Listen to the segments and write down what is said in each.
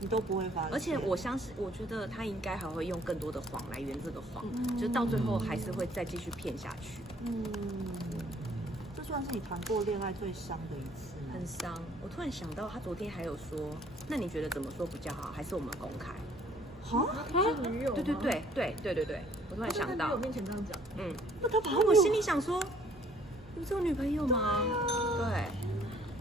你都不会发现。而且我相信，我觉得他应该还会用更多的谎来圆这个谎，就是到最后还是会再继续骗下去。这算是你谈过恋爱最伤的一次吗？很伤。我突然想到，他昨天还有说，那你觉得怎么说比较好？还是我们公开？是女友吗？对，我突然想到，在女友面前这样讲，那他把然后我心里想说，你这有女朋友吗？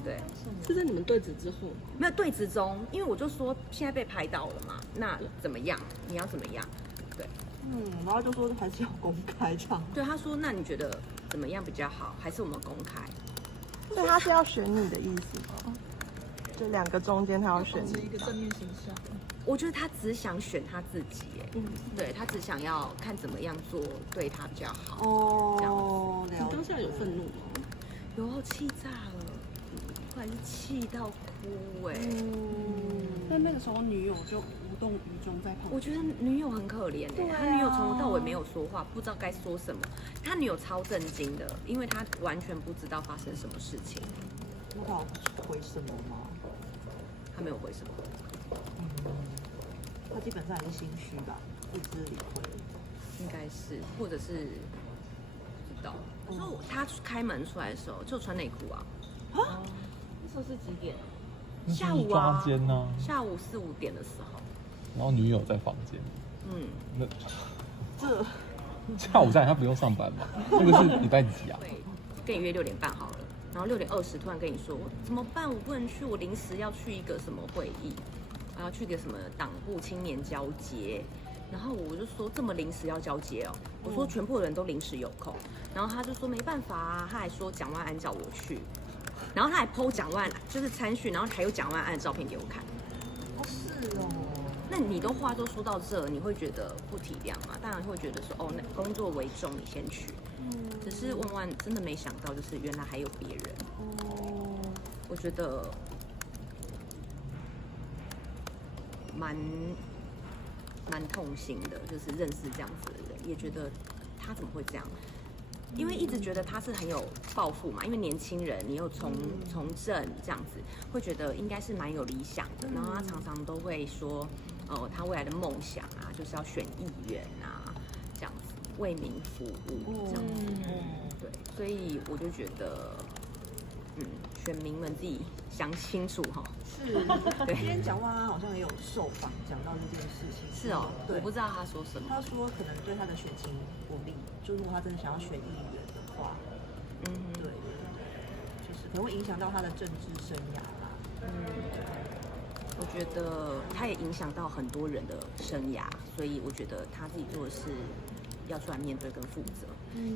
对，是在你们对峙之后，没有对峙中，因为我就说现在被拍到了嘛，那怎么样？你要怎么样？对，然后就说还是要公开这样。对，他说那你觉得怎么样比较好？还是我们公开？所以他是要选你的意思吗？就两个中间他要选保持一你，个正面形象。我觉得他只想选他自己，对他只想要看怎么样做对他比较好。哦，你当下有愤怒吗？有气炸了，后来是气到哭但那个时候女友就无动于衷在旁边。我觉得女友很可怜他女友从头到尾没有说话，不知道该说什么。他女友超震惊的，因为他完全不知道发生什么事情。那他有回什么吗？他没有回什么。他基本上也是心虚吧，不知理会。应该是，或者是不知道。所以他开门出来的时候就穿内裤啊。那时候是几点？下午啊，抓奸呢？下午4、5点的时候。然后女友在房间。那这下午3点他不用上班嘛？那个是礼拜几啊？对，跟你约6点半好了，然后6点20突然跟你说怎么办？我不能去，我临时要去一个什么会议，然后去一个什么党部青年交接。然后我就说这么临时要交接哦，我说全部人都临时有空，然后他就说没办法啊，他还说蒋万安叫我去，然后他还 po 蒋万安就是参讯，然后还有蒋万安的照片给我看。是哦。那你都话都说到这，你会觉得不体谅吗？当然会觉得说哦，那工作为重，你先去。只是万万真的没想到，就是原来还有别人。我觉得蛮痛心的，就是认识这样子的人，也觉得他怎么会这样？因为一直觉得他是很有抱负嘛，因为年轻人，你又从政这样子，会觉得应该是蛮有理想的。然后他常常都会说，他未来的梦想啊，就是要选议员啊，这样子为民服务这样子。对，所以我就觉得，选民们自己想清楚哈。是，今天蒋万安好像也有受访，讲到这件事情。是哦，我不知道他说什么。他说可能对他的选情不利，就如果他真的想要选议员的话，对，就是可能会影响到他的政治生涯啦。我觉得他也影响到很多人的生涯，所以我觉得他自己做的事要出来面对跟负责。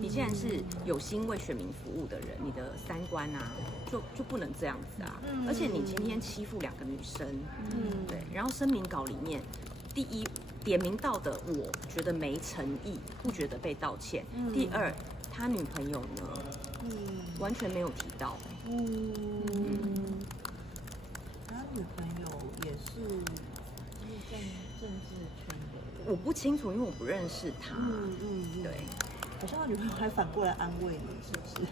你既然是有心为选民服务的人，你的三观啊，就不能这样子啊。而且你今天欺负2个女生，对，然后声明稿里面，第一点名到的，我觉得没诚意，不觉得被道歉。第二，他女朋友呢，完全没有提到。他女朋友也是政治圈的，我不清楚，因为我不认识他。对。好像他女朋友还反过来安慰你，是不是？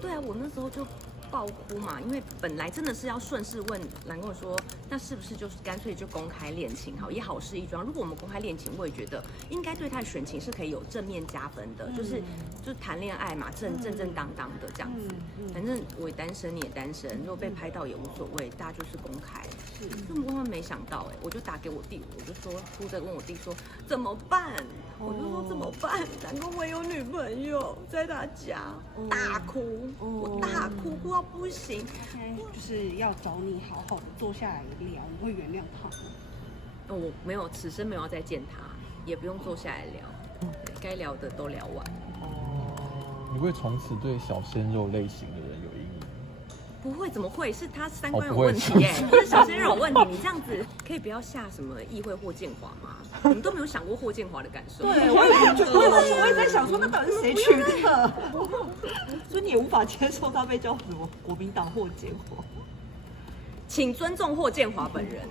对啊，我那时候就爆哭嘛，因为本来真的是要顺势问蓝跟我说，那是不是就是干脆就公开恋情好，也好事一桩。如果我们公开恋情，我也觉得应该对他的选情是可以有正面加分的，就是谈恋爱嘛，正当当的这样子。反正我也单身，你也单身，如果被拍到也无所谓，大家就是公开。这么万万没想到我就打给我弟，我就说哭着跟我弟说怎么办？我就说怎么办？蓝公我有女朋友在他家，大哭，我大哭哭到不行。现在就是要找你好好的坐下来聊，你会原谅他吗？我没有，此生没有要再见他，也不用坐下来聊，该聊的都聊完。你会从此对小鲜肉类型的人有阴影？不会，怎么会？是他三观有问题耶，不是小鲜肉有问题。你这样子可以不要下什么议会霍建华吗？你们都没有想过霍建华的感受？对，我也在想说，那到底是谁取的？所以你也无法接受他被叫什么国民党霍建华。请尊重霍建华本人。